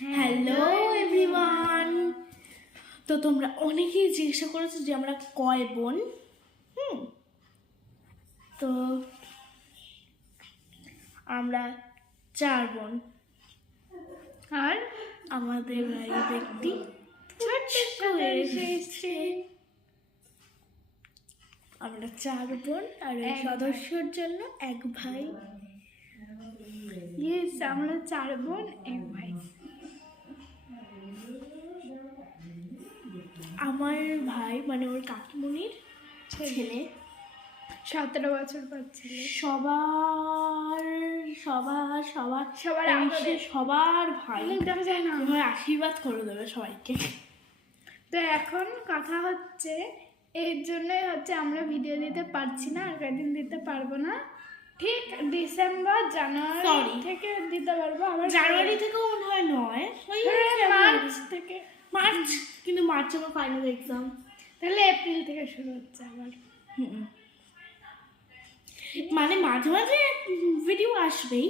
Hello everyone. তো তোমরা অনেকেই জিজ্ঞাসা করেছো যে আমরা কয় বোন। তো আমরা 4 বোন, আর আমাদের বাড়িতে একটি আমরা 4 বোন আর এই সদস্যর জন্য 1 ভাই। ইয়েস, আমরা 4 বোন 1 ভাই। আমার ভাই মানে ওর কাকিমণির ছেলে 17 বছর পর ছেলে। সবার সবার সবার সবার আমাদের সবার ভাই দেখা যায় না, আমার আশীর্বাদ করে দেবে সবাইকে। তো এখন কথা হচ্ছে এর জন্যই হচ্ছে আমরা ভিডিও দিতে পারছি না, আর কয়েকদিন দিতে পারবো না। ঠিক ডিসেম্বর জানুয়ারি থেকে দিতে পারবো। আবার জানুয়ারি থেকেও মনে হয় নয়, ওই মার্চ থেকে। মার্চ, কিন্তু মার্চে আমার ফাইনাল এক্সাম, তাহলে এপ্রিল থেকে শুরু হচ্ছে আবার। মানে মাঝে মাঝে ভিডিও আসবেই,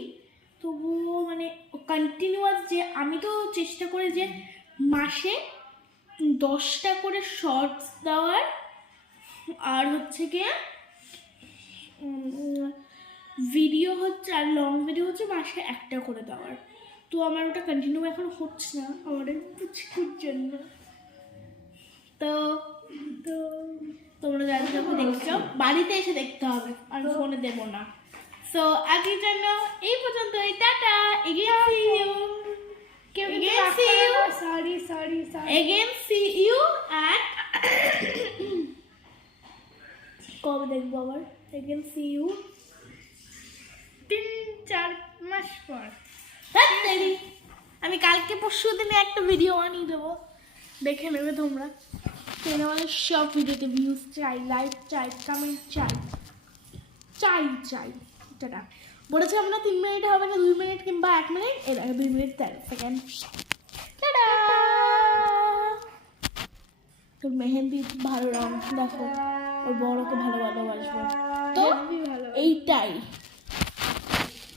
তবুও মানে কন্টিনিউয়াস যে আমি তো চেষ্টা করি যে মাসে 10টা করে শর্টস দেওয়ার, আর হচ্ছে গিয়ে ভিডিও হচ্ছে, আর লং ভিডিও হচ্ছে মাসে 1টা করে দেওয়ার। তো আমার ওটা কন্টিনিউ এখন হচ্ছে না আমাদের পুচকুর জন্য। তো তো তোমরা যারা যখন দেখছো বাড়িতে এসে দেখতে হবে, আর ফোনে দেবো না। সো আজকের জন্য এই পর্যন্তই, tata. Again see you at কবে দেখবো আবার? Again see you 3-4 মাস পর। আমি কালকে পরশু দিনে একটা ভিডিও বানিয়ে দেবো, দেখে নেবে তোমরা। আমাদের সব ভিডিওতে ভিউজ চাই, লাইক চাই, কমেন্ট চাই, চাই চাই। টাটা। বলেছে আমরা 3 মিনিট হবে না, 2 মিনিট কিংবা 1 মিনিট, এর আগে 2 মিনিট 13 সেকেন্ড। টাটা। তোর মেহেন্দি ভালো রং, দেখো ওর বড়কে ভালো ভালোবাসবে। তো এইটাই।